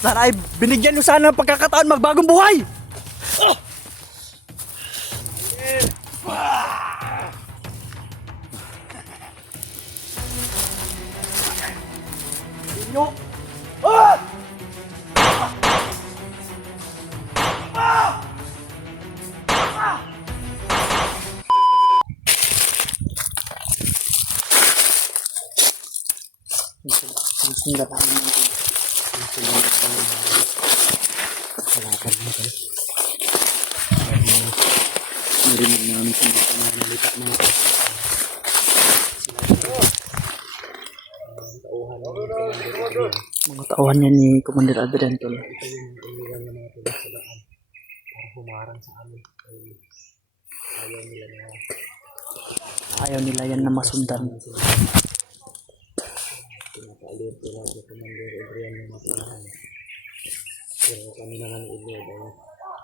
Sana ay binigyan nyo sana ng pagkakataon magbagong buhay! Inyo! Sundan namin natin. Kalaban natin. Narinig namin kung baka nanalita mga mga tauhan niya ni Commander Adrian tol. Ito yung iniwan ng mga tulis sa daan para humarang sa amin. Ayaw nila yan na masundan. Pinapaalir ko lang sa Commander Adrian ng matulahan. Pero kami naman i-lead ay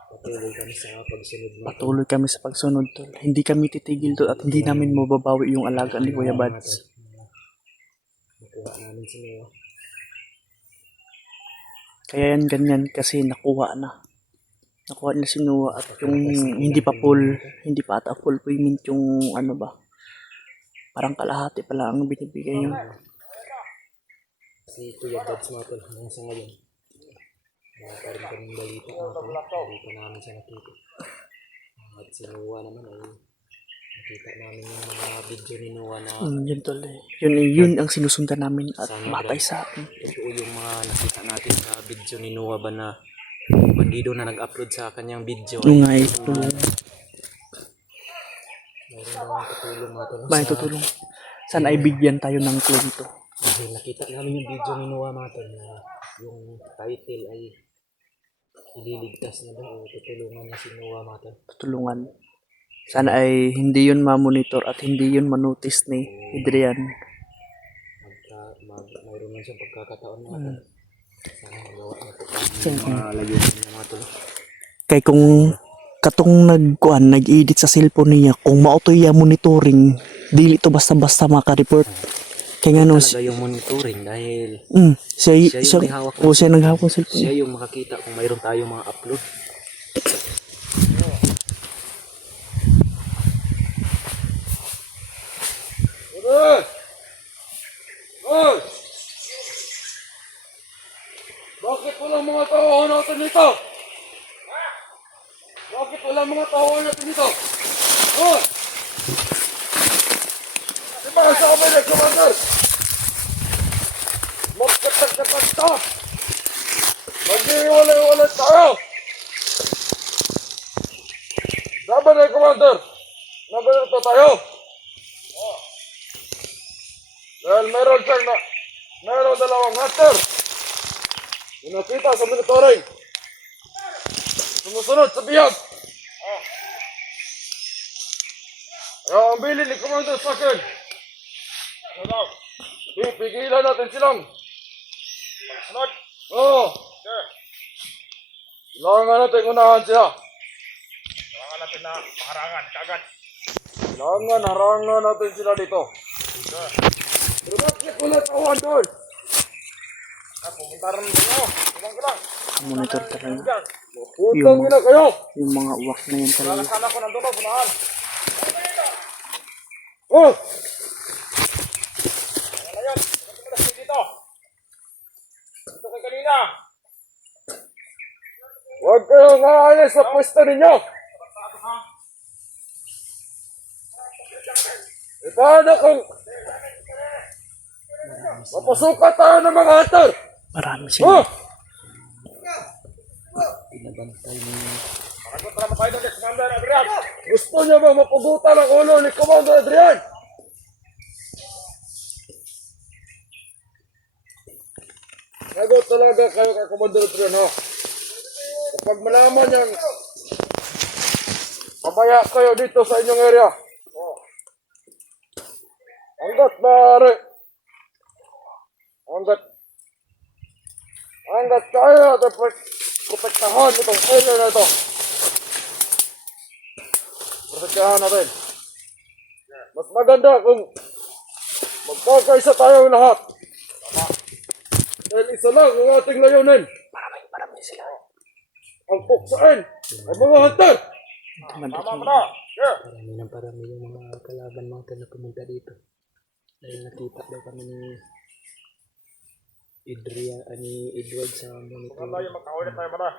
patuloy kami sa pagsunod natin. Patuloy kami sa pagsunod tol. Hindi kami titigil tol at hindi namin mababawi yung alaga ni Kuya Bads. Nakuha namin si Noah. Kaya yan ganyan kasi nakuha na. Nakuha na si Noah at yung hindi pa ata full payment yung ano ba. Parang kalahati pala ang binibigay yung Si Kuya Bads mga tol hanggang sa ngayon. Parang kaming balita mga tol. Balita namin siya nakita. At si Noah naman ay nakita namin yung mga video ni Noah na yun tol eh. Yun ang sinusundan namin at batay sa akin. totoo yung mga nakita natin sa video ni Noah ba na bandido na nag-upload sa kanyang video. Yung nga ito. Mayroon daw ang tutulong mga tol. Bakit tutulong? Sana ay bigyan tayo ng clue dito. Dahil nakita namin yung video ni Noah mga tol na yung title ay ililigtas na daw o tutulungan niya si Noah mga tol. Tutulungan. Sana ay hindi yun ma-monitor at hindi yun manotice ni Adrian. Mayroon man siyang pagkakataon mga tol. Sana magawa niya po So, mga layunin niya mga tol. kay kung katong nag-edit sa cellphone niya, kung mautoy ya monitoring, dili to basta-basta maka-report. Kaya nga no, Talaga yung monitoring dahil siya siya yung may hawak o siya naghawak ng cellphone. siya yung makakita kung mayroon tayong mga upload. Bakit walang mga tao natin dito? Bakit walang mga tao natin dito? Oh! Diba sa kami na, Commander? Magkatag-katag ito! Mag-iwalay-walay tayo! Diba na, Commander? Nagalito tayo? Dahil meron dalawang hunter. Nakita sa monitoring. Sumusunod sa biyag. Kaya ang bili ni Commander sa akin. Pipigilan natin silang. Sunod? Oo. Kailangan natin unahan sila. Kailangan natin na maharangan, kagad. Kailangan harangan natin sila dito. Pero bakit wala tawan doon? Pumunta rin dito. Monitor talaga. Putang ina kayo! Yung mga uwak na yan talaga. Sana ko nandun, punahan. Oh! Ano yan? Bakit dito? Ito kay kanina. Huwag kayong aalis sa pwesto ninyo. Paano kung mapasukat tayo ng mga hunter? Marami sila. Oh! Pinabantay niya. Commander Adrian. Gusto niyo ba mapugutan ang ulo ni Commander Adrian? Sagot talaga kayo kay Commander Adrian, ho? Kapag malaman niyang mamaya kayo dito sa inyong area. Oh. Hanggat maaari. Hanggat kaya at protektahan itong area na ito. Protektahan natin. Mas maganda kung magkakaisa tayong lahat. Dahil isa lang ang ating layunin. sila. Ang puksain! Ay mga hunter! Tama Tama na! Yeah! Parami yung mga kalaban natin na pumunta dito. Dahil nakita daw kami ni Edward sa monitor. Maganda yung magkahuli tayo ba na?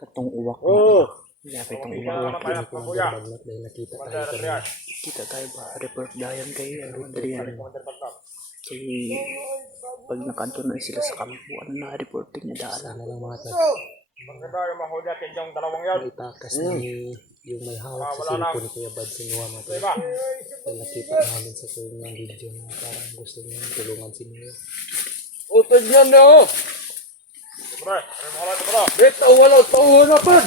Katong uwak na. Oo! Kaya itong Hindi ka uwak. naman tayo Ni ng Commander kuya. Bagnat dahil nakita tayo Commander kami. Adrian. Kita tayo ba? Report dayan kay Adrian. Commander Bagnat. Kaya pag nakanto na sila sa kampo, ano na reporting niya daan. Sana lang mga Maganda yung mahuli natin yung dalawang yan. takas ni yung may hawak sa Wala na. cellphone ni Kuya Bad sinuha natin. Diba? Dahil nakita namin sa kanyang video na parang gusto niya tulungan si Nia. O, tignan na o! Pre, ano mo lang ito bro? Bitaw walang tauhanapan!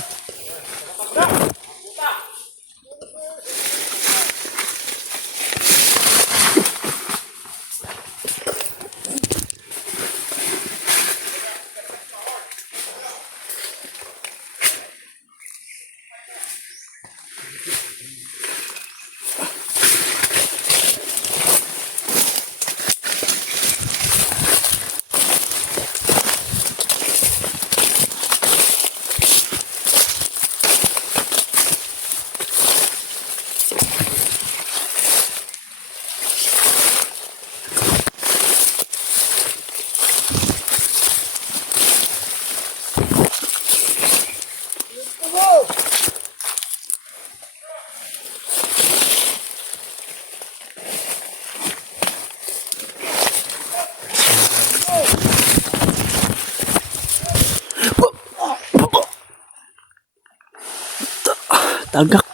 Tagak.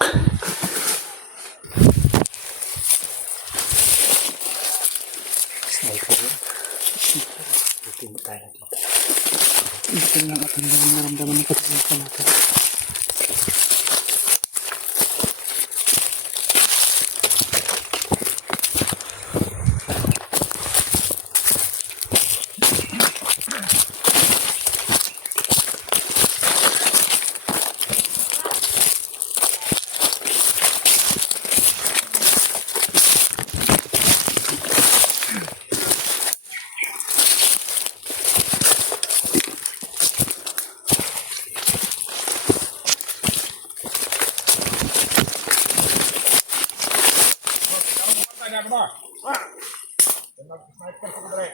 Sniper yun. Buti mo tayo dito. Ito lang at ang naramdaman ng katisip natin. Tanya ba? Ha? Mag-sniper sa kadre.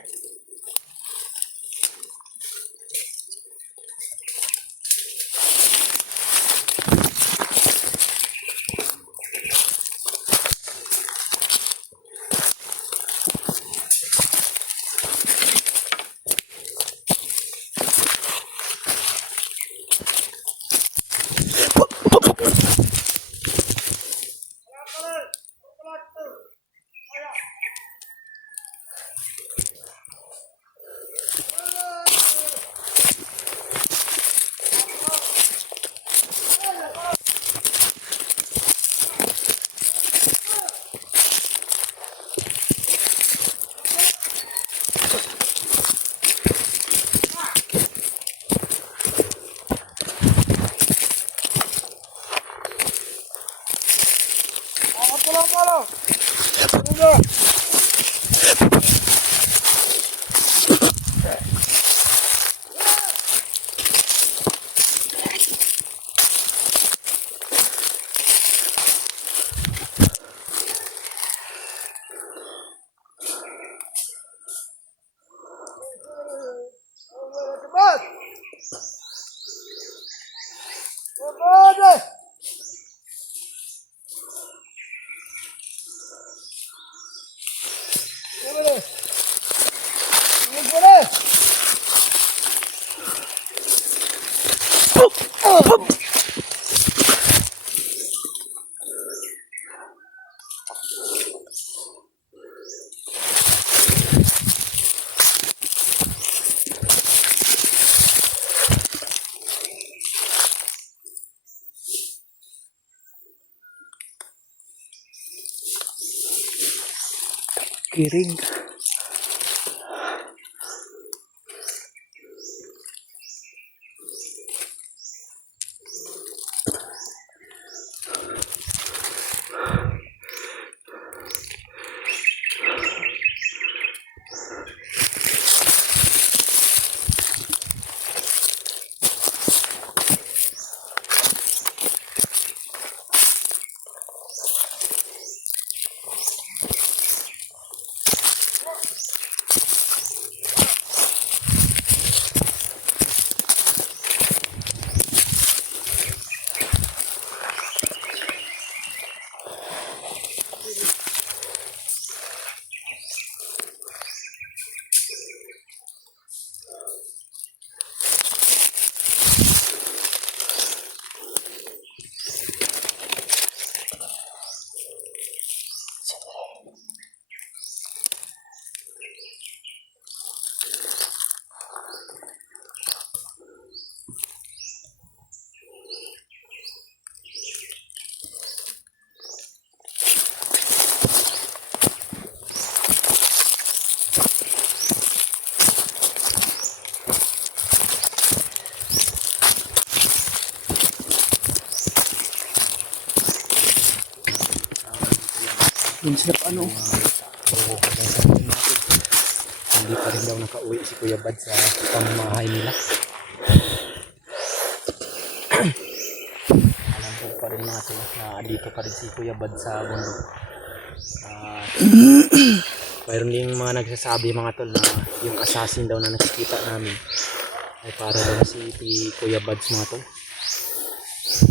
Tolong. Udah. Cepat. Cepat. Kiring. Yun sila ano. Oo, hanggang sa ngayon natin. Hindi pa rin daw nakauwi si Kuya Bad sa pamamahay nila. Alam po pa rin natin na dito pa rin si Kuya Bad sa mundo. Mayroon din mga nagsasabi mga tol na yung assassin daw na nakikita namin ay para daw si Kuya Bads mga tol.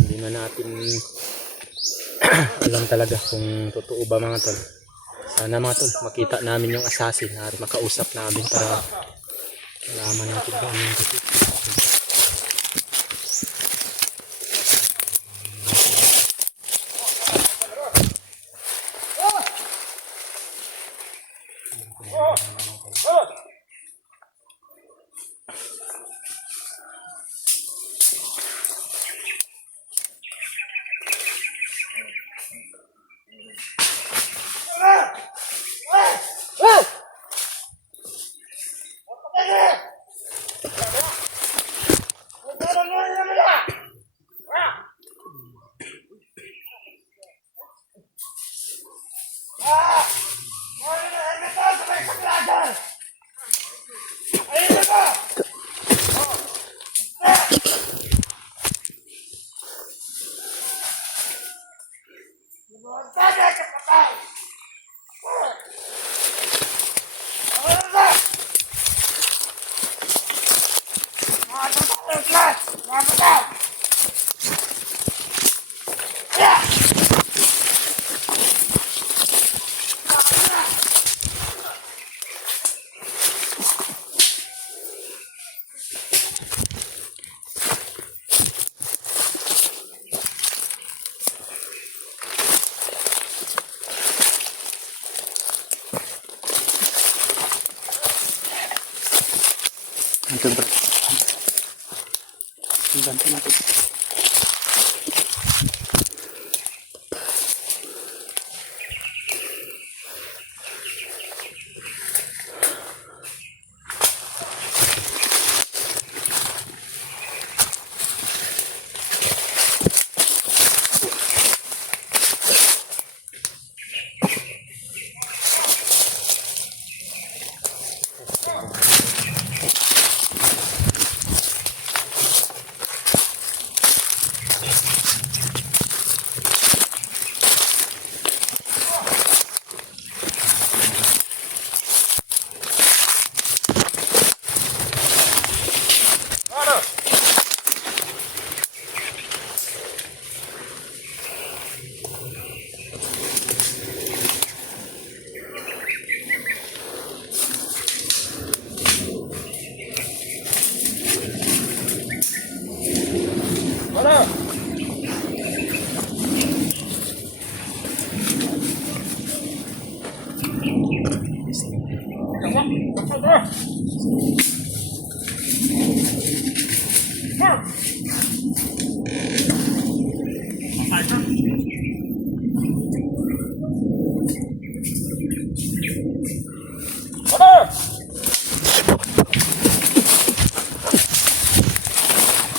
Hindi na natin alam talaga kung totoo ba mga tol. Sana mga tol makita namin yung assassin at makausap namin para malaman natin kung ano yung totoo. Ito bro. Ang ganto natin.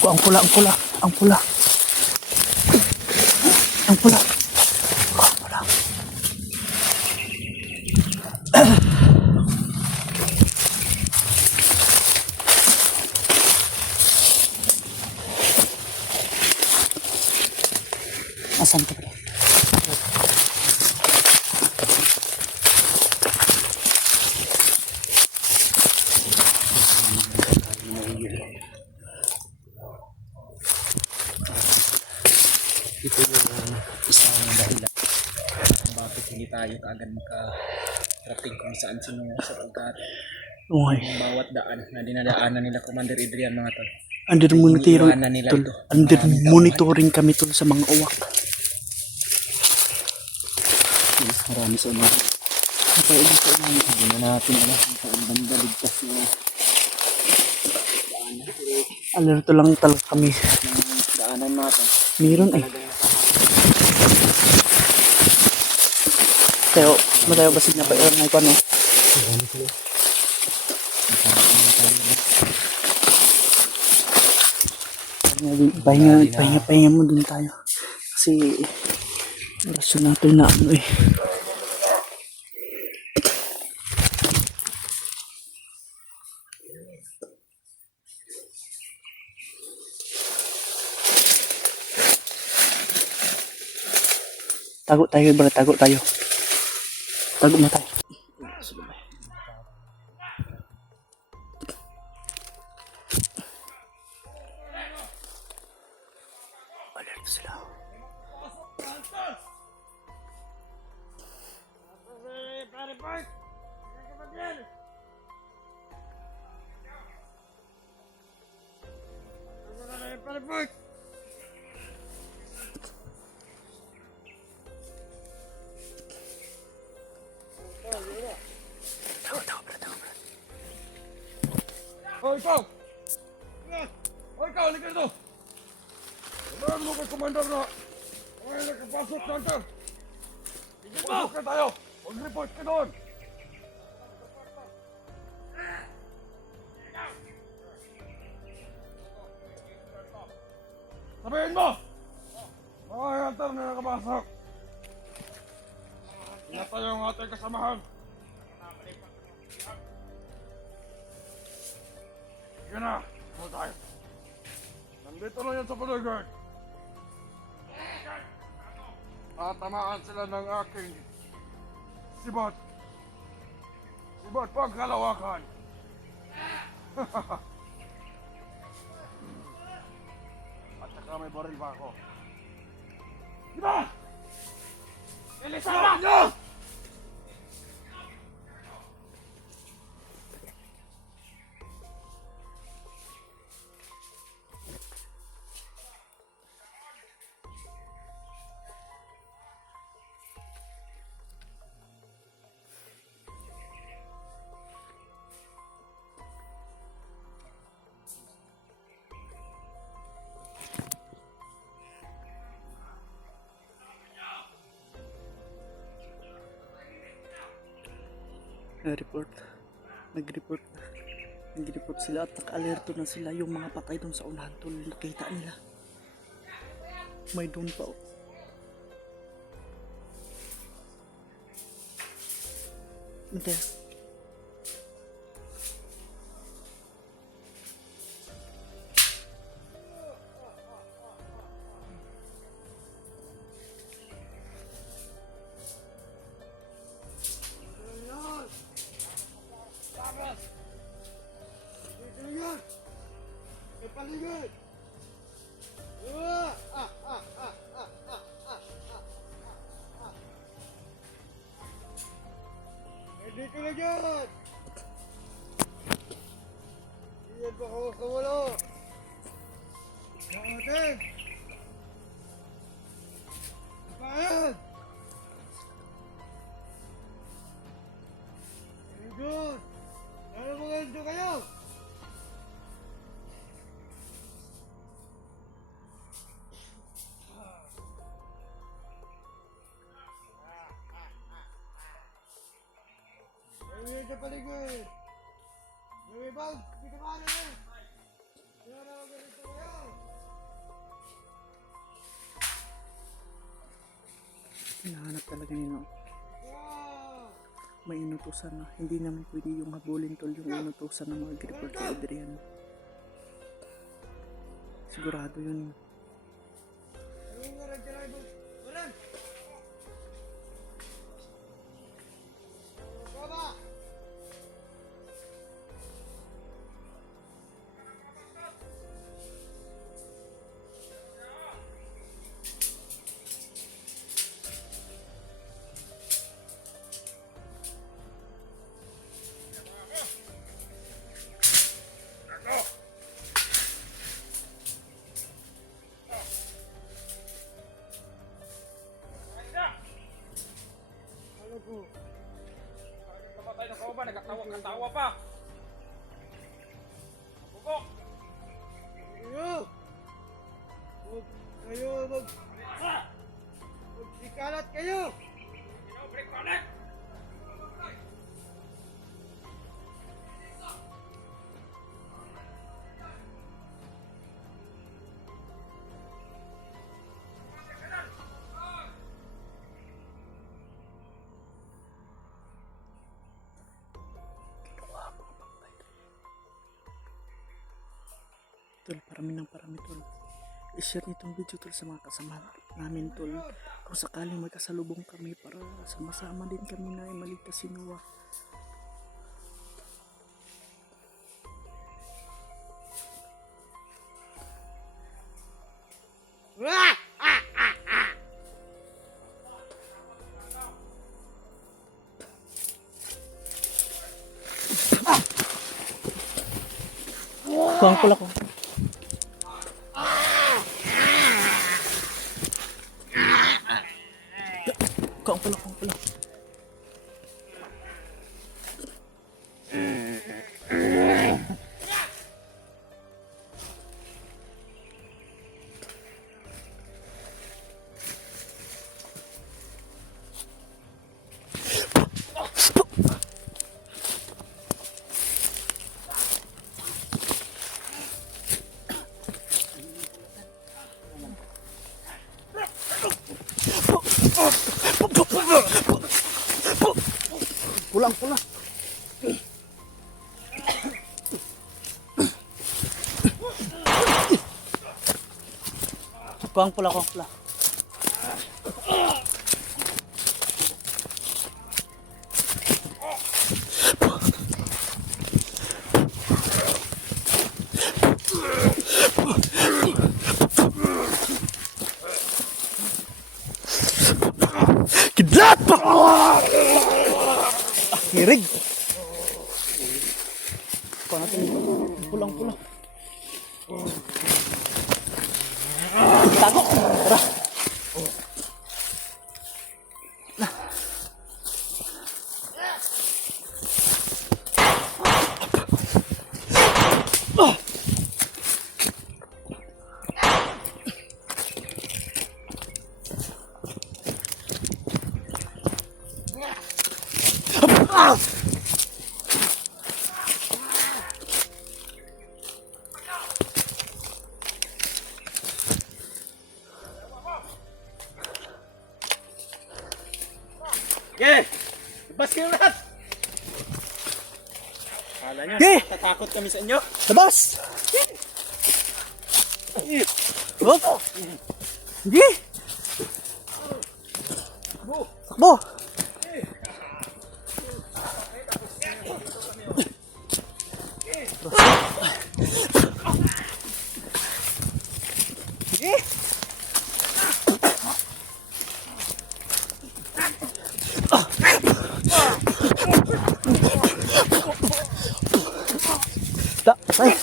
Ang pula, ang pula, ang pula. Ang pula. Ang pula. Asan ka ba? Ito yung isang dahilan kung bakit hindi tayo kaagad makarating kung saan sinungo sa pagkat Okay. yung bawat daan na dinadaanan nila Commander Adrian mga tol. Under monitoring, Iniiwanan nila tol. ito. Under Maraming taon. monitoring kami tol sa mga uwak. Marami sa mga Kaya dito lang. hindi na natin alam kung saan banda ligtas na Alerto lang talaga kami. ng daanan natin. Meron eh. Tayo, matayo basig na pa yun. May paano? Pahinga mo dun tayo. Kasi, rason natin na ano eh. Tago tayo, bro. Tago tayo. Tago na tayo. Sige ba? Alert sila. Tago, tago, bro. Tago, bro. Hoy, ikaw! Hoy, ikaw! Halika dito! Samahan mo kay Commander na ay nakapasok na ito! Pasok na tayo! Mag-report ka doon! Sabihin mo! Mga hunter na nakapasok! Ingat tayo ang ating kasamahan! Sige na! Ano tayo? Nandito na yan sa paligid! Tatamaan sila ng aking sibat! Sibat pagkalawakan! At saka may baril pa ako. Diba? Elisama nyo! Nag-report sila at naka-alerto na sila yung mga patay doon sa unahan tol. Nakita nila. May doon pa. Hindi. Hindi ka na dyan! Iyan pa ako kawala! Mga atin! Bayan! Very good! Ano mga ito kayo? Ayan sa paligid! May bag! Hindi ka maano eh! Kaya na ganito kayo! Hinahanap talaga nila. Ah! May inutusan na. Hindi naman pwede yung habulin tol yung inutusan na mag-report kay Adrian. Sigurado yun. Ano nga rin dyan ay walan! Baba! Ano po? Kapatay ng kauban, nagkatawa pa. Bukok! Kayo! Huwag kayo mag-ikalat kayo! Break connect! Tol, parami ng parami tol. i-share nitong video tol sa mga kasamahan namin tol. Kung sakaling magkasalubong kami para sama-sama din kami na maligtas si Noah. Kuang pula ko. Kuang pula, kuang pula. Pulang, pulang. Kuang pula, kuang pula. Kidlat pa! Hirig. Kuha natin pulang-pulang. Tago. Tara. Okay! Labas kayo lahat! Kala nyo, Okay. tatakot kami sa inyo? Labas! Hop! Hindi! Takbo! Sige! Ay!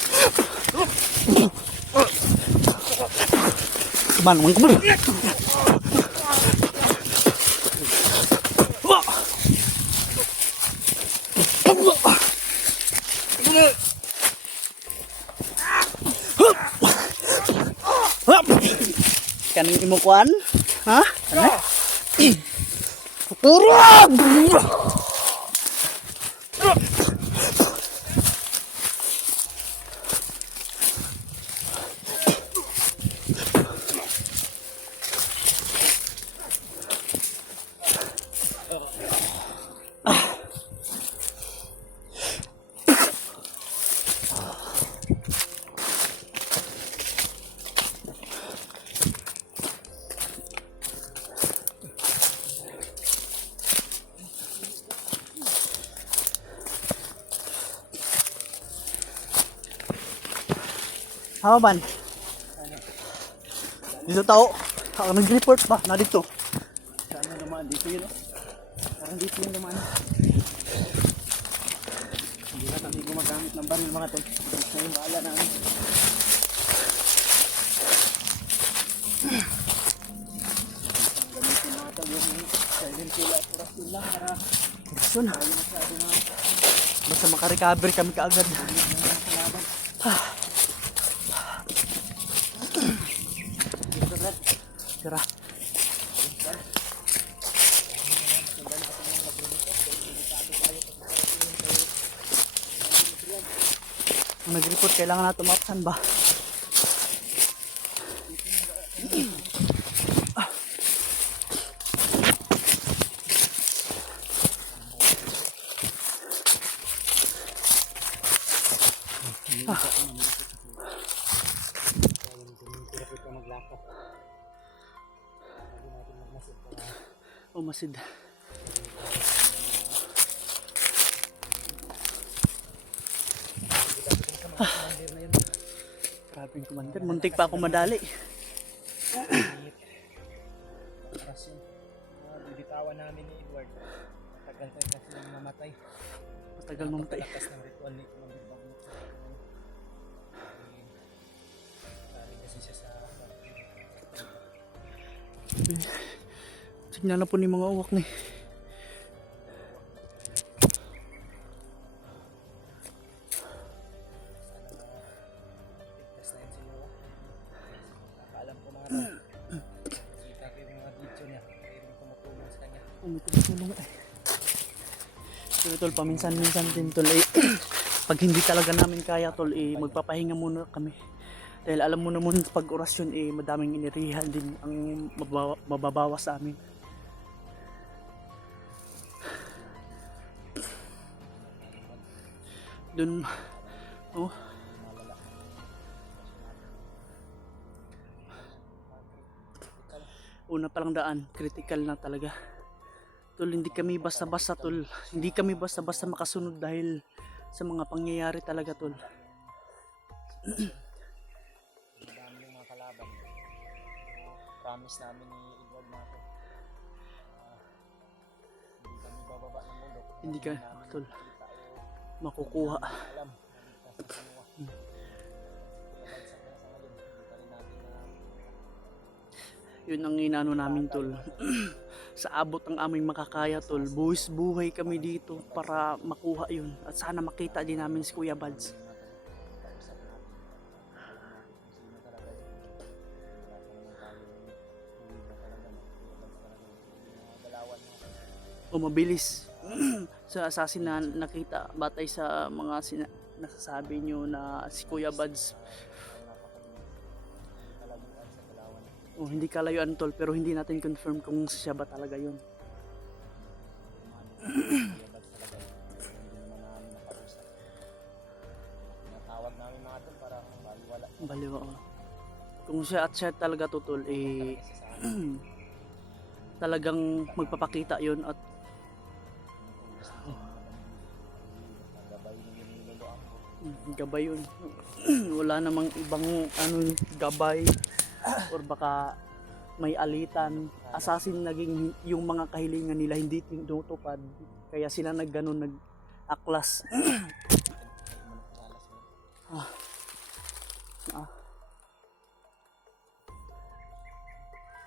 Man, man, man. Kaning imo kuan? Ha? Ano? Turun! How man? Dito tao. Nag-report ba? Na dito. Saan na naman? Dito yun. Parang dito yung naman. Hindi na kami gumagamit ng baril mga tol. Ito yung baala namin. Gamitin mga tol yung silent kill at oras yun lang para action. Basta makarecover kami kaagad. Tira. Kung nag-report, kailangan natin mapsan ba? lakad. Lagi natin magmasid para Umasid. commander na yun. Grabe yung commander. Muntik pa ako madali. Oras yun. Bibitawan namin ni Edward. Matagal tayo kasi yung mamatay. Matagal mamatay. Pagkalakas ng ritual ni Commander Bagnet. Sabi kasi siya sa Tignan na po ni mga uwak ni. ligtas na yun si Noah. Nakakaalam ko mga tol. Kita ko yung mga video niya. Mayroong tumutulong sa kanya. Umutulong eh. Pero tol, paminsan-minsan din tol eh. Pag hindi talaga namin kaya tol eh, magpapahinga muna kami. Dahil alam mo naman pag orasyon eh, madaming inirihan din ang mababawas sa amin. Dun, oh. Una palang daan, critical na talaga. Tol, hindi kami basta-basta tol. Hindi kami basta-basta makasunod dahil sa mga pangyayari talaga tol. Madami yung mga kalaban. Promise namin ni Edward na ito. Hindi kami bababa ng bundok. Hindi ka, namin tol, kita makukuha. alam. Naligtas sa Noah. Kulabag sa kanya sa ngayon. Hindi pa rin natin na Yun ang inano namin tol. Sa abot ng aming makakaya tol, buwis buhay kami dito para makuha yun. At sana makita din namin si Kuya Bads. kausap natin. Kung sino talaga yun. Wala pa naman tayo. Hindi na talaga. Kulabag talaga. Hindi na galawan mo. O mabilis. Sa assassin na nakita batay sa mga nasasabi nyo na si Kuya Bads. Kalabuan sa galawan. O hindi kalayuan tol, pero hindi natin confirm kung siya ba talaga yun. Kulabag talaga. Hindi naman namin nakausap. Tinatawag namin mga tol para baliwala. Baliw ako. Kung siya at siya talaga tutol, eh Kasi sa amin. talagang magpapakita yun at Gabay niyo yung niluluan ko. gabay yun. Wala namang ibang ano, gabay or baka may alitan. Assassin naging yung mga kahilingan nila hindi tinutupad. Kaya sila nagganon nag-aklas.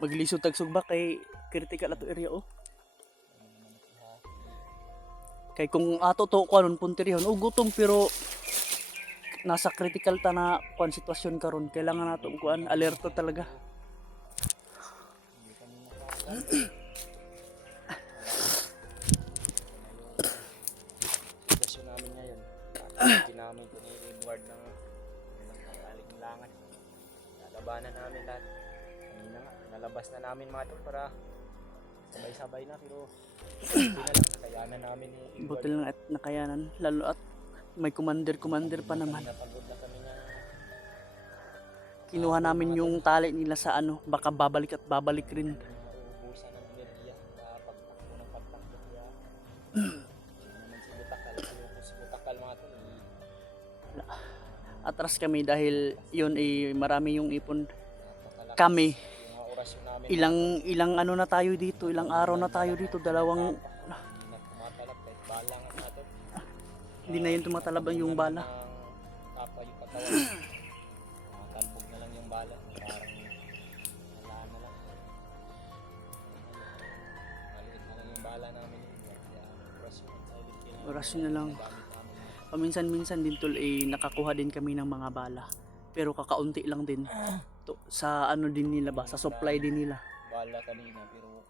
Maglisod tagsugba kay critical ato area oh. Kay kung ato to kuan puntirihon o gutom pero nasa critical ta na kuan sitwasyon karon kailangan nato kuan alerto talaga. Sitwasyon namin ngayon. Hindi namin ito ni Edward ng kaliglangan. Lalabanan namin lahat. Kanina nga, nalabas na namin mga tol para sabay-sabay na pero hindi na lang nakayanan namin ni Edward. Buti lang at nakayanan lalo at may commander pa naman. Napagod na kami na Kinuha namin yung tali nila sa ano, baka babalik at babalik rin. nauubusan ng enerhiya sa pagtakbo ng pagtakbo. Kaya naman si Butakal, si Butakal mga tol. Atras kami dahil yun eh marami yung ipon. Napakalakas Kami yung mga orasyon namin. ilang ano na tayo dito, ilang araw na tayo dito, dalawang Hindi na tumatalab kahit bala nga natin. hindi na yun tumatalab yung bala. Tapa yung katawan. Talbog na lang yung bala. Parang wala na lang. Maliit na lang yung bala namin. Kaya Orasyon na lang. gamit namin. Paminsan-minsan din tol eh nakakuha din kami ng mga bala. Pero kakaunti lang din. Sa ano din nila ba, sa supply din nila. Bala kanina pero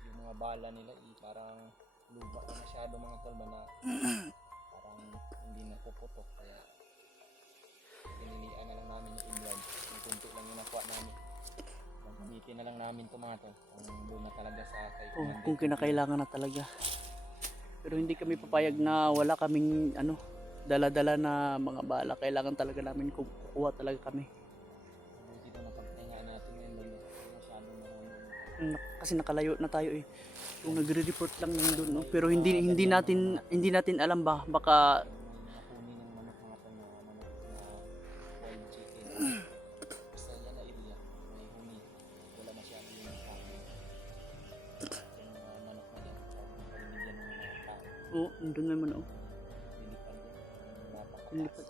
yung mga bala nila parang luba na masyado mga tolba na parang hindi na puputok kaya pinilian na lang namin yung inward yung kunti lang yung nakuha namin gagamitin na lang namin ito mga tol kung doon na talaga sa kay Oh, kung kinakailangan na talaga. Pero hindi kami papayag na wala kaming ano, dala-dala na mga bala. Kailangan talaga namin kukuha talaga kami. buti na napagpahinga natin Kasi nakalayo na tayo eh. Yung nagre-report lang nang doon, no? Pero hindi natin alam ba baka Nakunin ng manok mga tol na manok na wild chicken. Basta yan na area, may huni. Wala masyado yung tao. Yung mga manok na yan, pag nakarinig yan ng mga tao, oh, nandun naman oh. lilipad yan. Napakataas. Lilipad.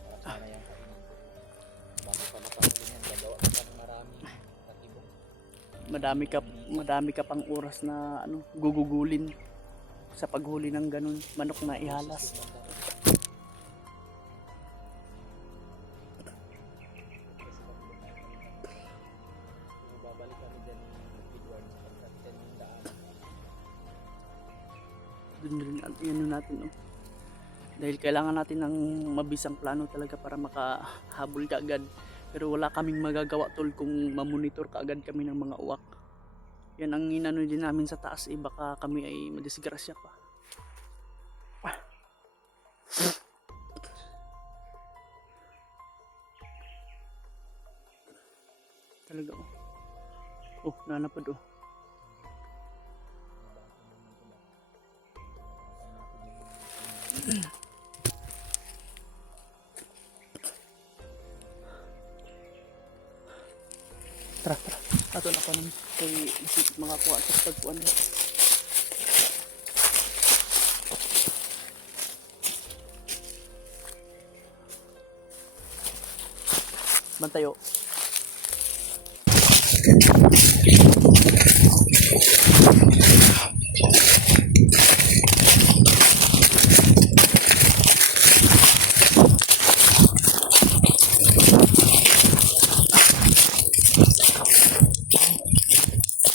Para sana yung kainin ko. Bago pa nakahuli yan, gagawa ka pa ng marami katibong. Madami ka pang oras na ano, gugugulin sa paghuli ng ganun manok na ihalas. Babalik kami dyan ng Edward pagkat yan yung daan. Dun rin ano natin oh. Dahil kailangan natin ng mabisang plano talaga para makahabol ka agad. Pero wala kaming magagawa tol kung mamonitor ka agad kami ng mga uwak. Yan ang inano din namin sa taas eh, baka kami ay madisgrasya pa. Talaga oh. Oh, nanapad oh. Tara. Ato na ko naman. Kay makakuha sa pagkuhan. Bantayo.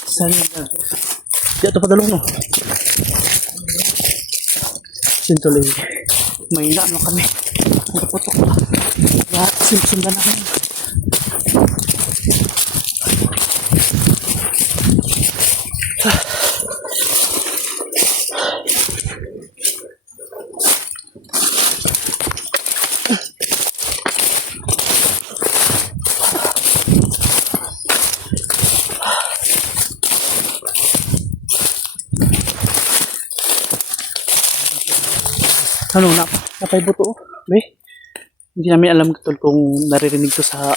Saan na? Di ato padalong no. Sintuloy. May ano kami. Nakaputok pa. Lahat sundan namin. Ano na? Napay buto. Be? Hindi namin alam tol kung naririnig to sa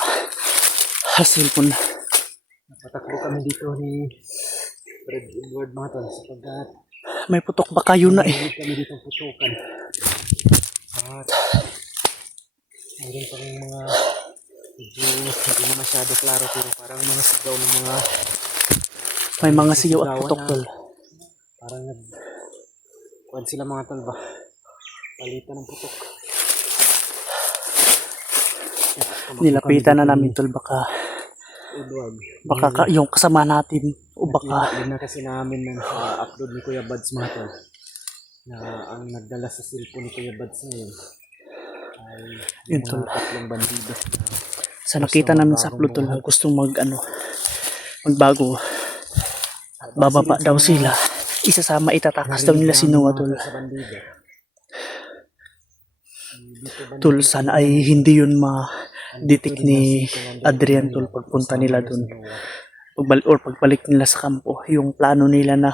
cellphone. Napatakbo kami dito ni Fred Edward mga tol sapagkat May putok ba kayo na eh? hindi kami dito putukan. At mayroon pang mga medyo hindi na masyado klaro pero parang mga sigaw ng mga May mga sigaw at putok tol. parang kuwan sila mga tol ba? Palitan ng putok. Nilapitan na namin tol baka Edward. yung kasama natin o baka Nakita na kasi namin nang sa upload ni Kuya Buds mga tol na ang nagdala sa cellphone ni Kuya Buds ngayon ay Yun, yung tol. mga tatlong bandido na sa nakita namin sa upload tol na gustong magbago at bababa daw sila. Isasama itatakas daw nila si Noah tol. sa bandido. Tol sana ay hindi yun ma-detect ni Adrian tol pagpunta nila dun. Pagbalik nila sa kampo, yung plano nila na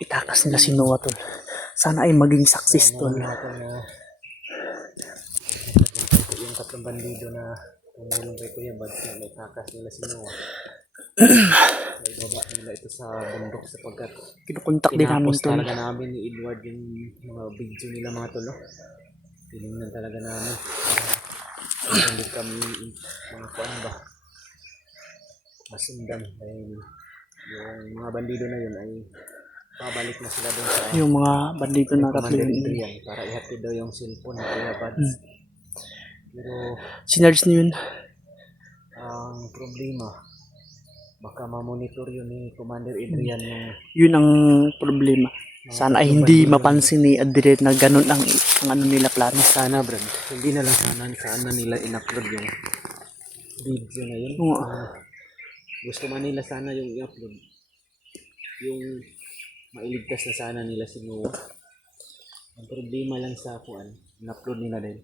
itakas nila si Noah tol. Sana ay maging success tol. Yung tatlong bandido na tumulong kay Kuya Buds na may takas nila si Noah. May baba nila ito sa bundok sapagkat Kinukontak din namin pinapos tol. talaga namin ni Edward yung mga video nila mga tolo. Tinignan talaga namin. Hindi kami mga kuan ba masundan dahil yung mga bandido na yun ay pabalik na sila doon sa Yung mga bandido na tatlo Commander yun. Adrian para ihatid daw yung cellphone ni Kuya Buds. Pero Sinarge na yun. ang problema baka ma-monitor yun ni Commander Adrian yung Yun ang problema. Sana ay hindi mapansin ni Adrian na ganun ang ano nila plano. sana brad hindi na lang sana nila in-upload yung video na yun. Oo. Gusto man nila sana yung i-upload yung mailigtas na sana nila si Noah. Ang problema lang sa kuan in-upload nila din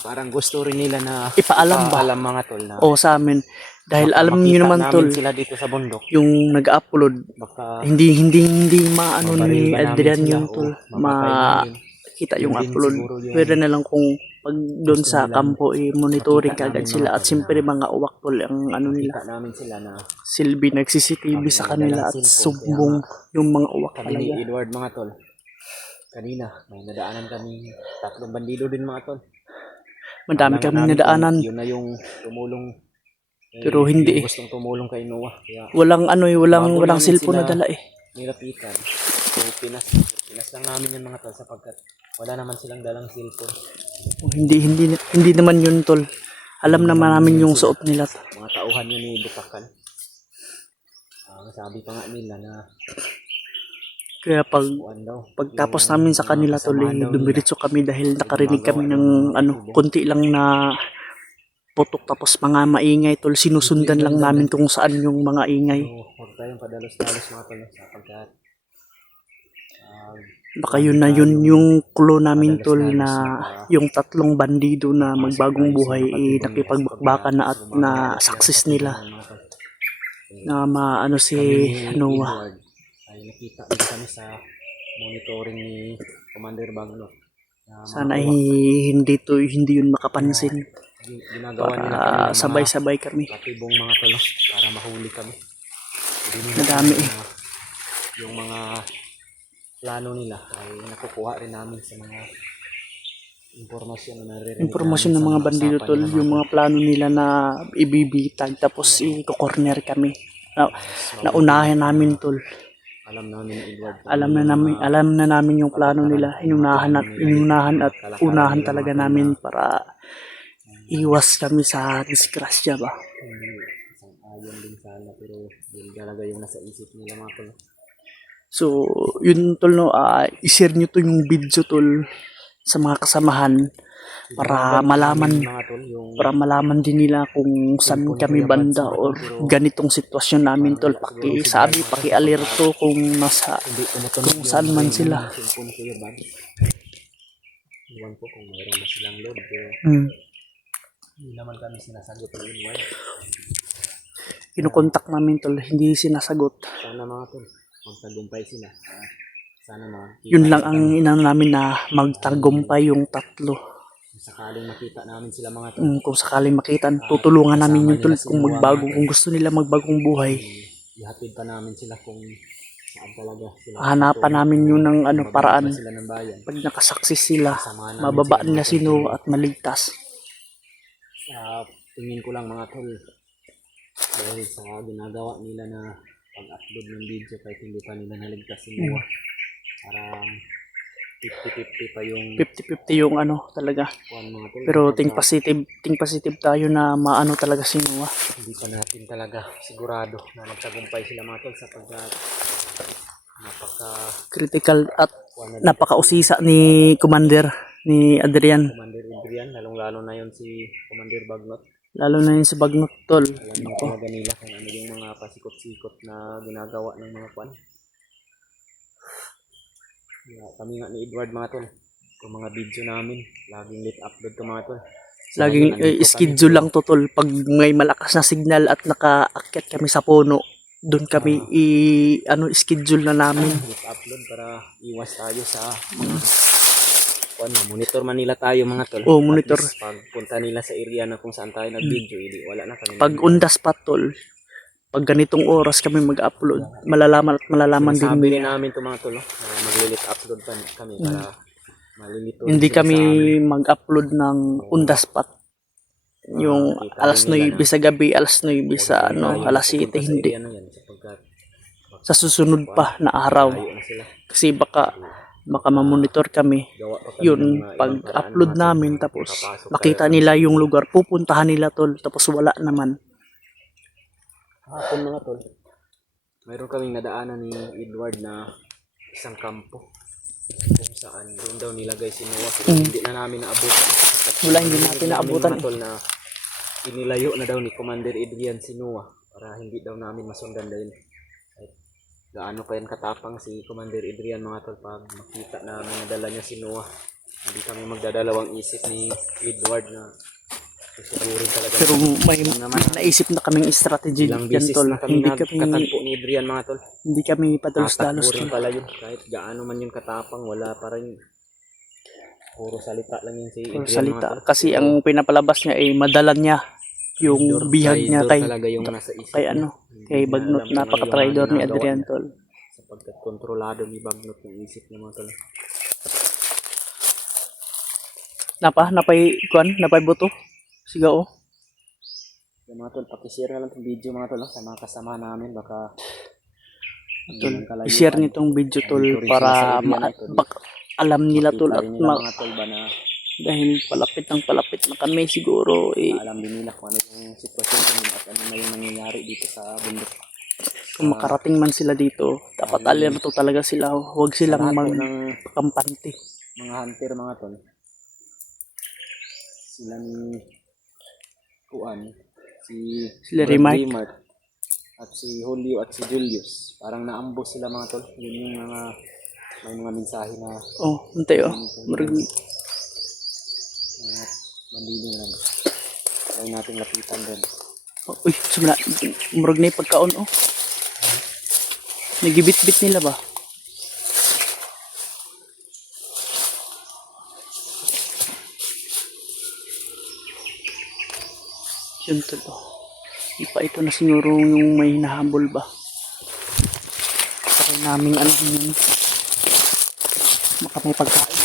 Parang gusto rin nila na Ipaalam ba? ipaalam mga tol na O sa amin. Dahil baka alam niyo makita naman namin tol, sila dito sa bundok. yung nag-upload, Baka hindi maano mabaril ni ba namin Adrian sila yung o tol, mapatay namin. makita yung Yun din upload. siguro yung Pwede na lang kung pag doon gusto sa nilang kampo, monitoring makita kagad namin sila. mga At tol siyempre na mga uwak tol, ang ano nila, makita namin sila na silbi nag-CCTV kami sa may kanila dalang at cellphone. sumbong yung mga uwak Kami ni talaga. Edward mga tol. Kanina may nadaanan kami 3 bandido din mga tol. Madami Alangan kaming namin kung nadaanan. Yun na yung tumulong. Pero hindi yung eh. gustong tumulong kay Noah. Kaya Walang bago walang namin cellphone na sila dala eh. nilapitan. So pinas lang namin yung mga tol sapagkat wala naman silang dalang cellphone. Hindi naman yun tol. Alam naman namin yung suot nila. Mga tauhan yun ni Butakan. Sabi pa nga nila na Kaya kuwan daw. pagtapos Yung namin sa kanila mga tol, kasamahan daw nila. dumiretso kami dahil nakarinig kami gumagawa ng ng mga ano, kubo. konti lang na putok tapos mga maingay tol. Sinusundan lang namin kung saan yung mga ingay. So, huwag tayong padalos-dalos mga tol sapagkat Baka yun na yun yung clue namin tol na yung 3 bandido na magbagong buhay nakipagbakbakan na at na success nila na maano si Noah. Ay nakita din kami sa monitoring ni Commander Bagno. Sana hindi yun makapansin Ginagawa nila kami para ng mga sabay-sabay kami. patibong mga tol para mahuli kami. Madami eh. Yung mga plano nila ay nakukuha rin namin sa mga impormasyon na naririnig Impormasyon ng namin mga sa bandido usapan tol, nila, yung mga plano nila na ibibitag tapos i-corner kami. Naunahan namin tol. alam namin ni Edward Alam na namin yung plano nila. Inunahan at unahan talaga namin para iwas kami sa disgrasya ba. ayon din sana pero yun talaga yung nasa isip nila mga tol. So, yun tol no, i-share nyo to yung video tol sa mga kasamahan para malaman din nila kung saan kami banda or ganitong sitwasyon namin tol. Paki-alerto kung saan man sila. Iwan ko kung mayroon na silang load pero hindi naman kami sinasagot ng Edward. Kinukontak namin tol, hindi sinasagot. Sana mga tol magtagumpay sila. Sana Yun lang ang inano namin na magtagumpay yung 3. kung sakaling makita namin sila mga tol. Kung sakaling makita, tutulungan namin yung tol kung gusto nila magbagong buhay. Ihatid pa namin sila kung saan talaga sila. Hanapan namin yun ng paraan. Sila ng bayan. Pag nakasaksis sila, Kasama namin mababa sila nila mga si tol. Noah at maligtas. Tingin ko lang mga tol dahil sa ginagawa nila na pag-upload ng video kahit hindi pa nila naligtas si Noah. Parang 50-50 pa yung 50-50 yung talaga. mga tol. Pero think positive tayo na maano talaga si Noah. Hindi pa natin talaga sigurado na magtagumpay sila mga tol sapagkat Critical at napaka-usisa ni Commander ni Adrian. Commander Adrian, lalong-lalo na yun si Commander Bagnot. Lalo na yun si Bagnot tol. Alam niyo talaga nila kung ano yung mga pasikot-sikot na ginagawa ng mga kwan. Kami nga ni Edward mga tol, yung mga video namin, laging late upload to mga tol. Laging schedule lang to tol. Pag may malakas na signal at nakaakyat kami sa puno, doon kami schedule na namin. Late upload para iwas tayo sa monitor man nila tayo mga tol. Monitor. Pag punta nila sa area na kung saan tayo nag-video, wala na kami. Pag on the spot tol, pag ganitong oras kami mag-upload, malalaman din sabi nila. namin to mga tol, na mag-late upload pa kami para malilito. Hindi kami mag-upload ng on the spot. Yung alas 9 sa gabi, alas 9 sa alas 7, hindi. Sa susunod pa na araw. Kasi baka ma-monitor kami. Yun, pag-upload namin tapos makita nila yung lugar, pupuntahan nila tol, tapos wala naman. Hapon mga tol, mayroon kaming nadaanan ni Edward na isang kampo kung saan doon daw nilagay si Noah. Hindi na namin naabutan. Hindi natin naabutan. Mga tol na inilayo na daw ni Commander Adrian si Noah para hindi daw namin masundan dahil gaano kayan katapang si Commander Adrian mga tol pag makita namin nadala niya si Noah. Hindi kami magdadalawang isip ni Edward na sigurin talaga. Pero may naisip na kaming strategy ilang dyan, beses tol. na kami Hindi nagkatagpo ni Adrian, mga tol. kami padalos-dalos, Tatakbo rin tol. pala yun. Kahit gaano man yun katapang, wala pa rin. Puro salita lang yun si Puro Adrian, salita. mga tol. Kasi ang pinapalabas niya ay madalan niya yung bihag niya kay talaga yung nasa isip kay niya. ano, Hindi kay niya Bagnot. alam kung ano Napaka-traidor yung ni mga ginagawa Adrian, niya. tol. Sapagkat kontrolado ni Bagnot yung isip niya, mga tol. Napay buto. Siga, oh. So, mga tol, pakishare na lang itong video, mga tol, sa mga kasama namin. Baka Tol, ng kalayuan. i-share niyo tong video, tol, Nandito rin sila para sa area na ito. alam nila, tol, Makita at rin nila, mga tol, ba, na dahil palapit na kami siguro, alam din nila kung ano yung sitwasyon namin at ano na yung nangyayari dito sa bundok. kung makarating man sila dito, dapat alerto talaga sila. Huwag silang Sa lahat po ng magkampante. mga hunter, mga tol, sila ni Kuan, Sila Remark. at si Julio at si Julius, parang naambos sila, mga tol. Yun yung may mga mensahe na Oh, hintay, oh. mambili na try natin lapitan din. Oh, uy, sumala. Murag na yung pagkaon, oh. Nagibit-bit nila ba? Yun, tol, oh. Ipa ito na siguro yung may hinahabol ba? Sakay naming ano yun. Baka may pagkain.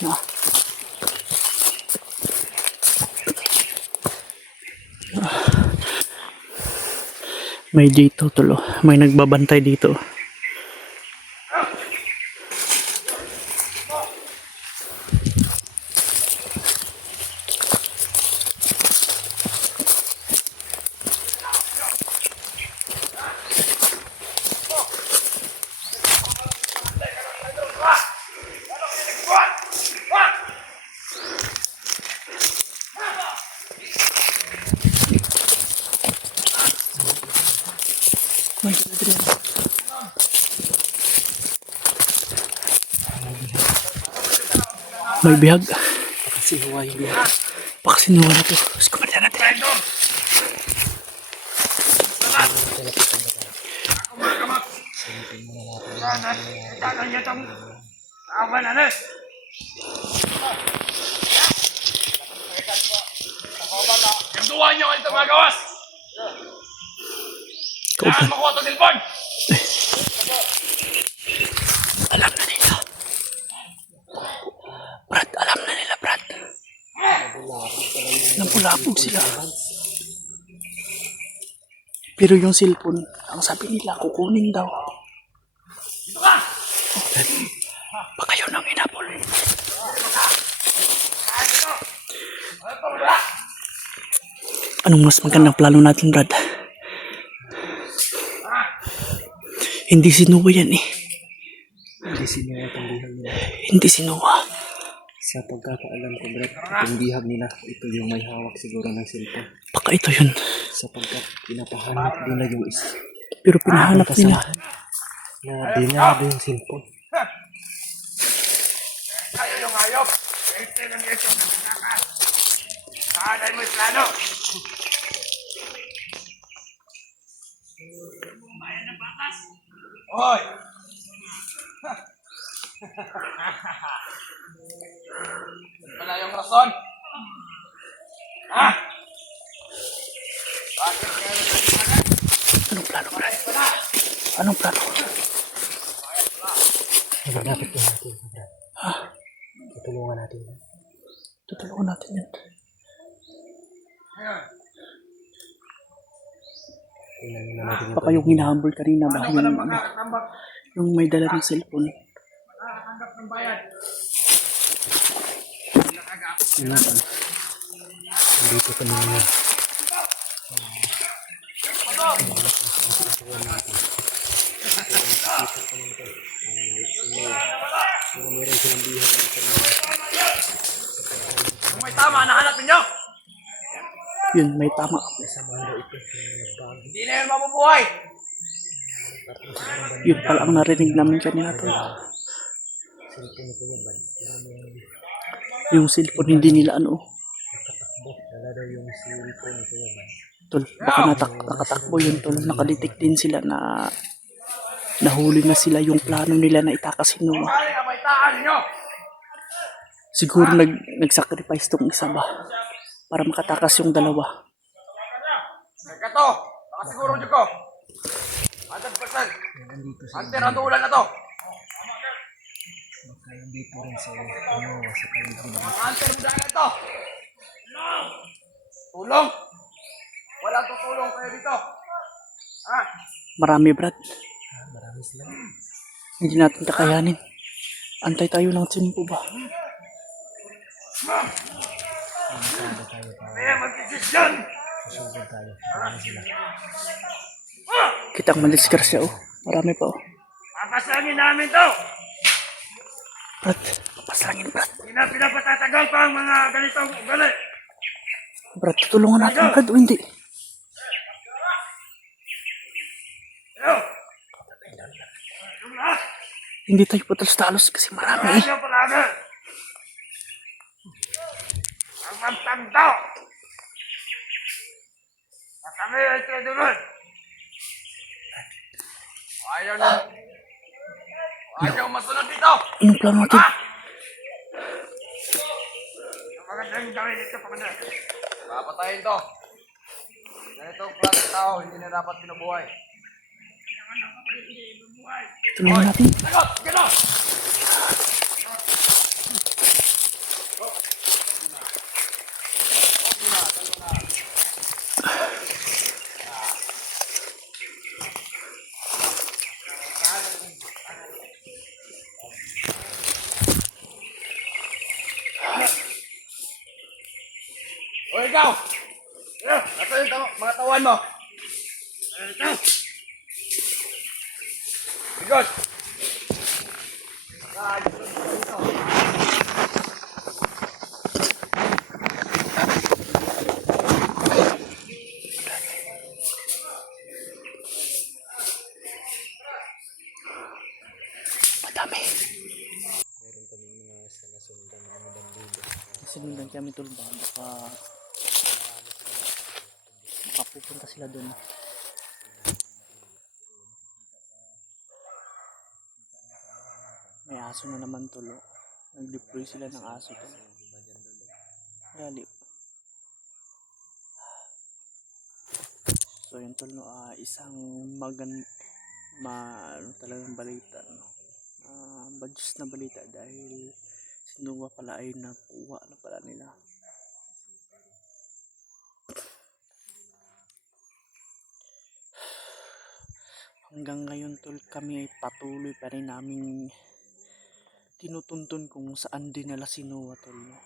Na. May dito, tulo. May nagbabantay dito. May bihag. Kasi huwag yung Paksinuha na to. Tapos kumalita natin. Yung duwa niyo kayo ito mga gawas! Kailangan makuha ito silpon! Alam na nila. Brad, alam na nila, Brad. Nabulabog sila. Pero yung cellphone, ang sabi nila, kukunin daw. Dito ka! Baka yun ang inabol. Anong mas magandang plano natin, Brad? Hindi si Noah yan eh. hindi sinuha itong bihag nila. Hindi si Noah. Sa pagkakaalam ko, Brad, itong bihag nila, ito yung may hawak siguro ng cellphone. Baka ito yun. Sapagkat pinapahanap nila yung isa. Pero pinahanap nila. Na dinado yung cellphone. Kayo yung hayop! Ito lang ito ng nagkakas! Nakaday mo yung plano! Bayan ng batas! Hoy! Wala yung rason! Ha? Bakit kayo nagkakakas? Anong plano, Brad? Anong plano? Malapit na natin, Brad. Ha? Tutulungan natin. Tutulungan natin yan. Tingnan muna natin yung Baka yung hinahambol kanina ba? Yung may dala ng cellphone. dito kanina. Meron silang bihag na Kung may tama, nahanap ninyo. Yun, may tama. sa banda ito. Nagbago. Hindi na yan mabubuhay. Yun pala ang narinig namin kanina tol. Cellphone ko yan, band. Yung cellphone hindi nila ano. Nakatakbo. Wala daw yung cellphone ko yan, band. Tol, baka nakatakbo yun tol. Nakadetect din sila na nahuli na sila yung plano nila na itakas si Noah. Ay, kabaitaan ninyo. Siguro nag-sacrifice tong isa ba para makatakas yung dalawa. Ito, nakasiguro nyo ko. 100%. Nandito sa Hunter, ang ulan na to. baka nandito rin sa ano, sa paligid. Mga hunter mo dyan ito. Tulong. Walang tutulong kayo dito. Ha? Marami brad. Marami sila. Hindi natin kakayanin. Antay tayo ng tsimpo ba? Masada tayo para Kaya mag-desisyon. susugod tayo. Marami sila. Kitang maliskarasya oh. Marami pa oh. Papasangin namin to. Brad, paslangin brad. Hindi na pinapatatagal pa ang mga ganitong ugali. Brad, tutulungan natin brad o hindi? Yo. Yung lahat. Hindi tayo patalos-talos kasi marami eh. Ano palagi? Ang magtanto. Na kami ay tredulod. Ayaw masunod dito. Anong plano natin? Ang magandang gawin dito, Panginoon. Papatayin to. Ganitong klase tao, hindi na dapat binubuhay. Tulungan natin. Sagot! Gano'n! O ikaw! Ito yung mga tawan mo. Ito! Bigot! Madami. Meron kaming mga sanasundan ng mga bandido. Sinundan kami tol ba? Baka makapupunta sila doon. May aso na naman tol oh. Nag-deploy sila ng aso tol. Gali. So yun tol no, isang ano talagang balita no. Badyos na balita dahil si Noah pala ay nakuha na pala nila. Hanggang ngayon tol kami ay patuloy pa rin naming tinutuntun kung saan dinala si Noah tol no.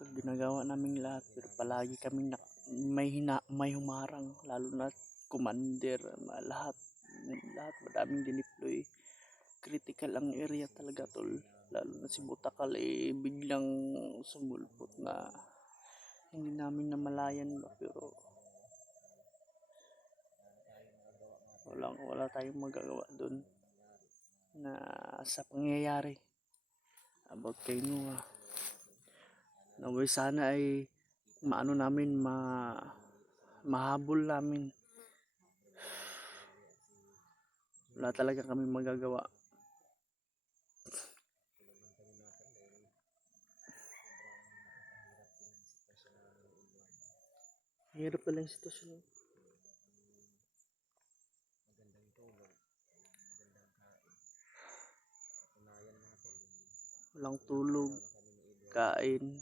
Tol, ginagawa namin lahat pero palagi kaming may humarang lalo na commander, lahat madaming dineploy. Critical ang area talaga tol, lalo na si Butakal biglang sumulpot na hindi namin namalayan ba, pero wala tayong magagawa doon na sa pangyayari about kay Noah. Naway sana ay maano namin mahabol namin. Wala talaga kami magagawa. Hirap pala yung sitwasyon. Walang tulog, kain.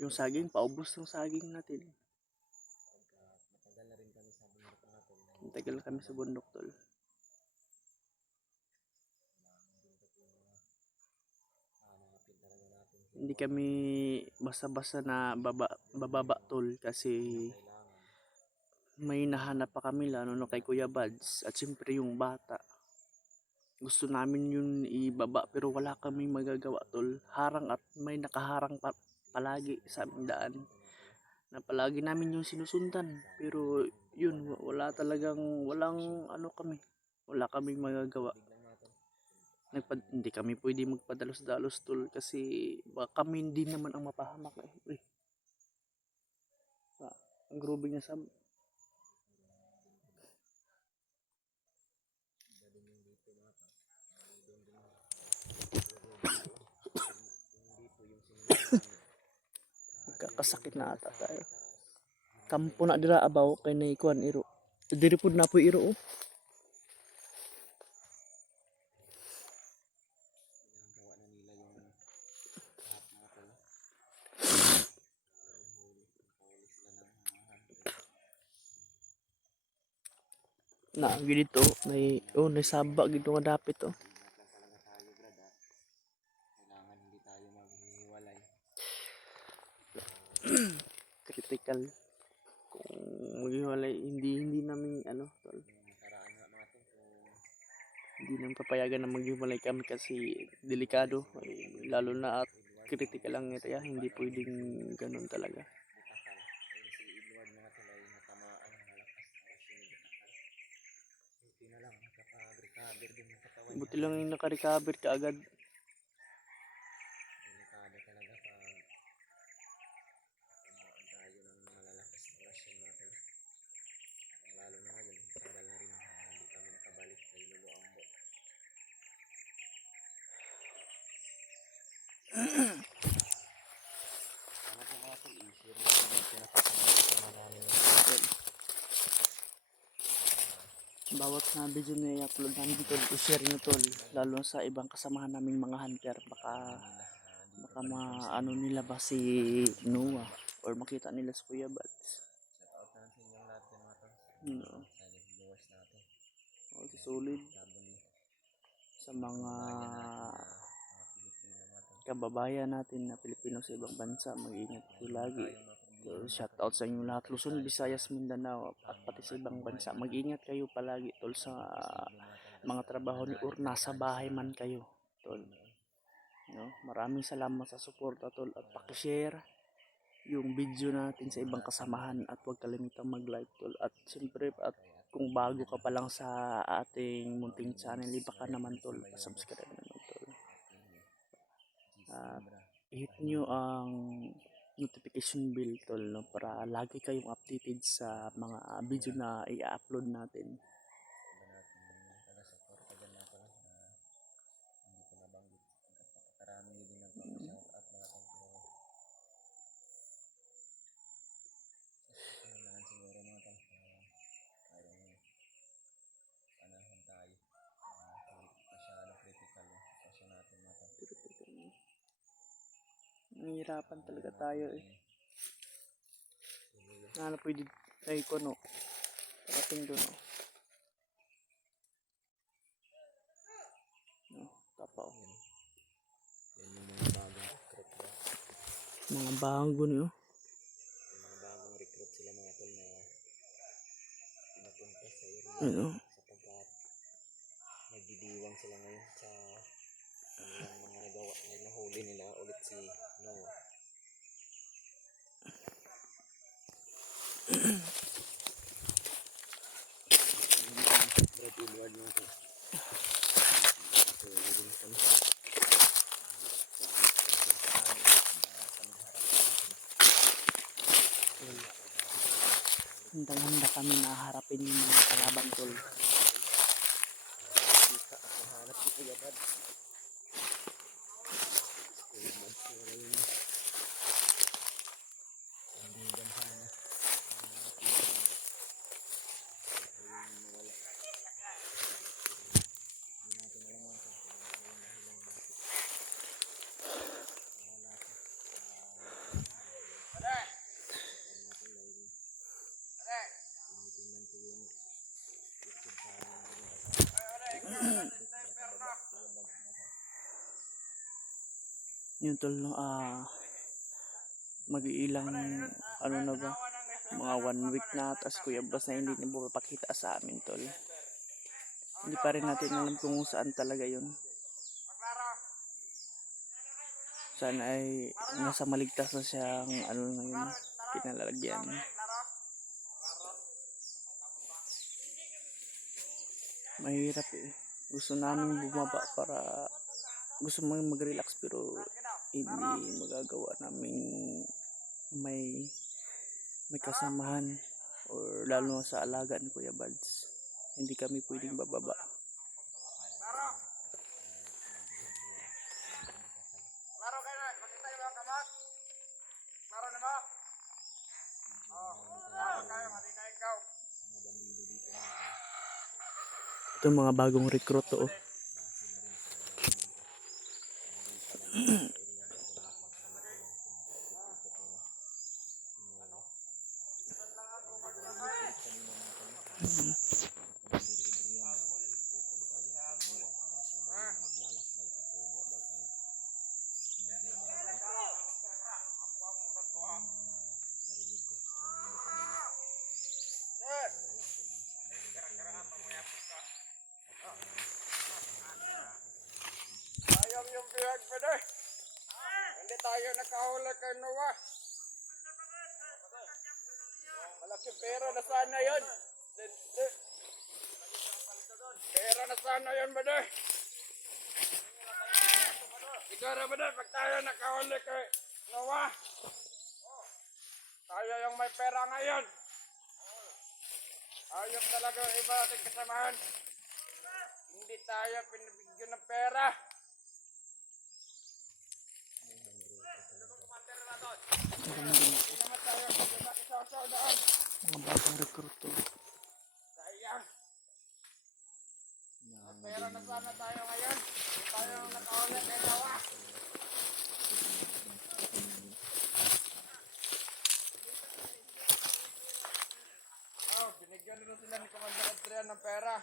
Yung saging, paubos ng saging natin. Matagal na rin kami sa bundok natin. Ang tagal kami sa bundok, tol. Hanapin talaga natin Hindi kami basta-basta na bababa, tol, kasi kailangan. may nahanap pa kami lalo na kay Kuya Bads at siyempre yung bata. Gusto namin yun ibaba pero wala kami magagawa, tol. Harang at may nakaharang palagi sa aming daan na palagi namin yung sinusundan, pero yun, walang ano kami, wala kaming magagawa. Hindi kami pwede magpadalos-dalos, tol, kasi baka kami din naman ang mapahamak eh. Ang grobe niya sa kakasakit na ata tayo. Kampo na dira abaw kay na ikuan iro. Diri pud na po iro oh. Ginagawa na nila yung lahat mga tol. Huli sila ng mga hunter. Na dito may saba gito nga dapit oh. Ingat lang talaga tayo brad ha. Kailangan hindi tayo maghihiwalay. Critical. Kung maghiwalay hindi namin ano, tol. Yung nakaraan nga natin kung Hindi namin papayagan na maghiwalay kami kasi delikado, lalo na at critical ang area, hindi pwedeng ganun talaga. Butakal. Ayun si Edward mga tol ay natamaan ng malakas na rasyon ni Butakal. Buti na lang nakapag-recover din yung katawan Buti niya. lang yung nakarecover kaagad. Delikado talaga pag tamaan tayo ng malalakas na rasyon mga tol. Lalo na ngayon, tagal na rin hindi kami nakabalik kay Lolo Ambo. Sana po mga tol, i-share nyo po yung pinapasama namin ng tol. Bawat na video na i-upload namin, tol, i-share nyo, tol, lalo sa ibang kasamahan naming mga hunter, baka maano nila ba si Noah or makita nila si Kuya Bads. Shout out na lang sa inyong lahat yan mga tol. No. Silent viewers natin. O, si Solid Double sa mga mga Pilipino mga tol. kababayan natin na Pilipino sa ibang bansa, mag-ingat po lagi. So, shout out sa inyo lahat, Luzon, Visayas, Mindanao at pati sa ibang bansa. Mag-ingat kayo palagi, tol, sa mga trabaho ni or nasa bahay man kayo, tol. No, maraming salamat sa suporta, tol, at paki-share yung video natin sa ibang kasamahan at huwag kalimutang mag-like, tol. At siyempre, at kung bago ka pa lang sa ating munting channel, baka naman, tol, subscribe naman, tol. At hit nyo ang notification bell, tol, no, para lagi kayong updated sa mga video na i-upload natin. Iba natin yung taga-suporta dyan mga tol. Hindi ko nabanggit. Karami din ang shout out mga tol. Susunod na lang siguro mga tol. Kayong panahon tayo. Masyado critical yung sitwasyon natin mga tol. Nahihirapan talaga tayo eh. Ano pwede tayo ko, no? Parating doon, no? No, tapaw. Yan yung mga bagong recruit ba? Mga bago niyo. Yung mga bagong recruit sila mga tol na pinapunta sa area. Ano? Sapagkat nagdidiwang sila ngayon sa kanilang mga nagawa na nahuli nila ulit si Noah. Brad Edward mga tol. So, din kami. Handang-handa kami na harapin yung mga kalaban, tol. Kita at mahanap si Kuya Brad. Kuya Brad, pura yun. Sandigan sana. Ayun, nawala. Yun tol, no, mag-iilang, ano na ba, mga 1 week na, tas Kuya Bas na hindi na bumapakita sa amin tol. Hindi pa rin natin alam kung saan talaga yun. Sana ay nasa maligtas na siyang, ano ngayon, kinalalagyan. Mahirap eh. Gusto namin bumaba para gusto mo mag-relax pero hindi magagawa namin may kasamahan or lalo na sa alaga ni Kuya Bads. Hindi kami pwedeng bababa. Klaro kayo na. Makita yung mga kamat. Klaro na ba? Klaro kayo. Mali na ikaw. Ito mga bagong recruit to. Oh. Sayang yung bihag pa doon. Hindi tayo nakahuli kay Noah. Malaki pera na sana yun. Pera na sana yun ba doon? Siguro ba doon pag tayo nakahuli kay Noah? Tayo yung may pera ngayon. Ayok talaga yung iba nating kasamahan. Hindi tayo pinabigyan ng pera. Hindi naman tayo isaw-saw doon. Mga bagong recruit to. Sayang. May pera na sana tayo ngayon. Hindi tayo nakaulit kay Noah. Binigyan nila sila ni Commander Adrian ng pera.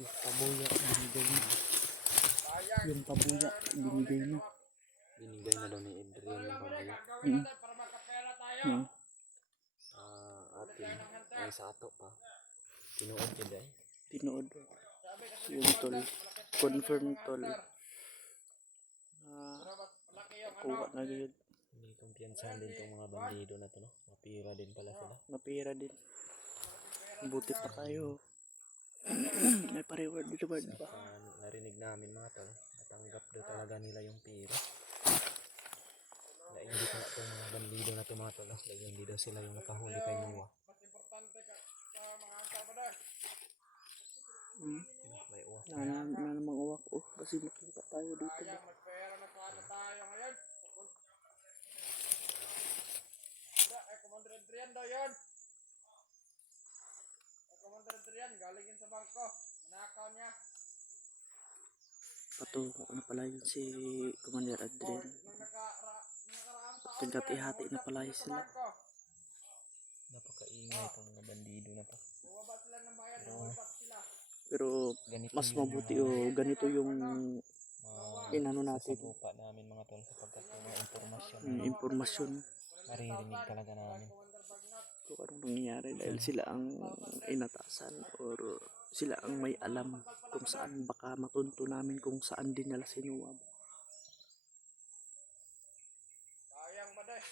Yung pabuya, binigay na. Sayang. Yung pabuya, binigay na. Binigay na daw ni Adrian yung pamilya Gawin natin para magkapera tayo. sa atin. Ay sa ato pa. Tinuod yun dahil. Tinood. Yung tol. Confirm tol. Kuha na yun. Hindi kumpiyansahan din itong mga bandido na to, no? Mapira din pala sila. Mapira din. Buti pa tayo. May pa-reward ba? Narinig namin mga tol, natanggap daw talaga nila yung pira. Dahil hindi pa itong mga bandido na to mga tol, no? Dahil hindi daw sila yung nakahuli kay Noah. Mas importante ka sa mga ansar ba doon? May uwak. Na namang uwak. Oh, kasi makita tayo dito. Sayang, may pera na sana tayo ngayon. Ay, Commander Adrian daw yun. Ay, Commander Adrian, galing yun sa bangko. Nanakaw niya. Patungo na pala yun si Commander Adrian. Nung nakaraang taon Tingkat-ihati na pala yun sila. bangko. Napakaingay itong mga bandido na to. Bumaba sila ng bayan, bumaba sila. Pero Ganito mas yung mabuti o ganito yung inano natin. sa lupa namin mga tol, sapagkat yung mga impormasyon Impormasyon maririnig talaga namin. kung anong nangyayari dahil sila ang inatasan or sila ang may alam kung saan baka matunto namin kung saan din nila sinuwab. Sayang ba doon?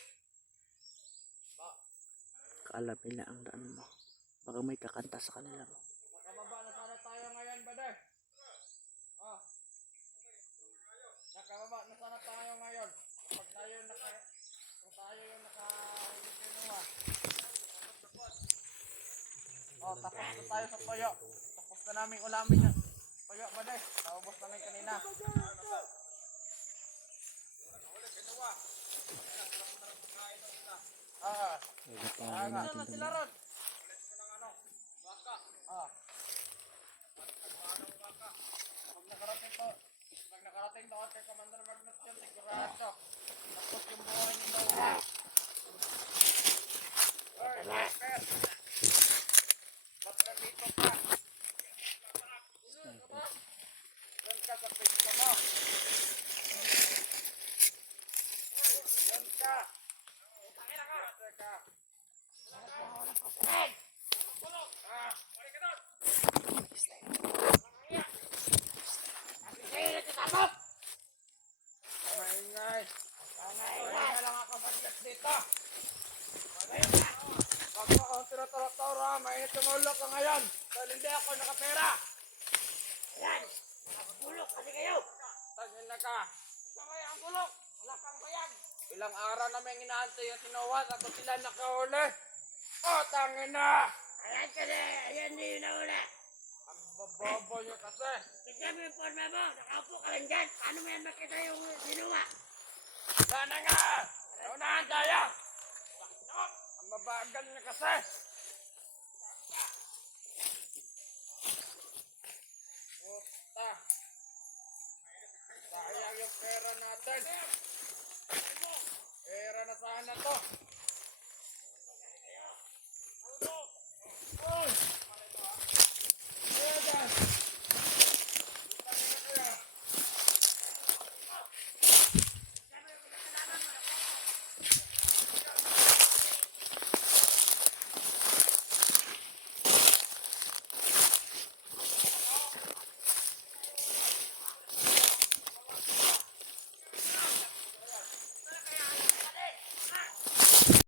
Kaalam nila ang daan mo. Baka may kakanta sa kanila mo. Nakababa na sana tayo ngayon ba doon? Ah. Nakababa na sana tayo ngayon. Kung tayo yung nakahuli kinuha. Oh, tapos na tayo sa toyo. Tapos na namin ulamin yan. Toyo ba doon? Naubos namin kanina. Ah. Ilatawin natin Saan ito. sila ron? Ah. Pag nakarating doon kay Commander Magnus yun, sigurado. Tapos yung buhay ni Noah. Oy, Sniper! Ba't nandito ka? ako nakapera. Yan! Nakabulok kasi kayo! Tangin na ka. Kamay ang bulok! Wala kang bayad! Ilang araw namin inaantay yung si Noah. Ako sila nakahuli. Oh, tangin na. Ayan kasi! Ayan din yung naula! Ang babobo nyo kasi. Tignan mo yung forma mo! Nakaupo ka lang dyan! Paano mo yan makita yung sinuwa? Sana nga. Naunahan tayo. Ang mabagal nyo kasi. Puta. Sayang yung pera natin.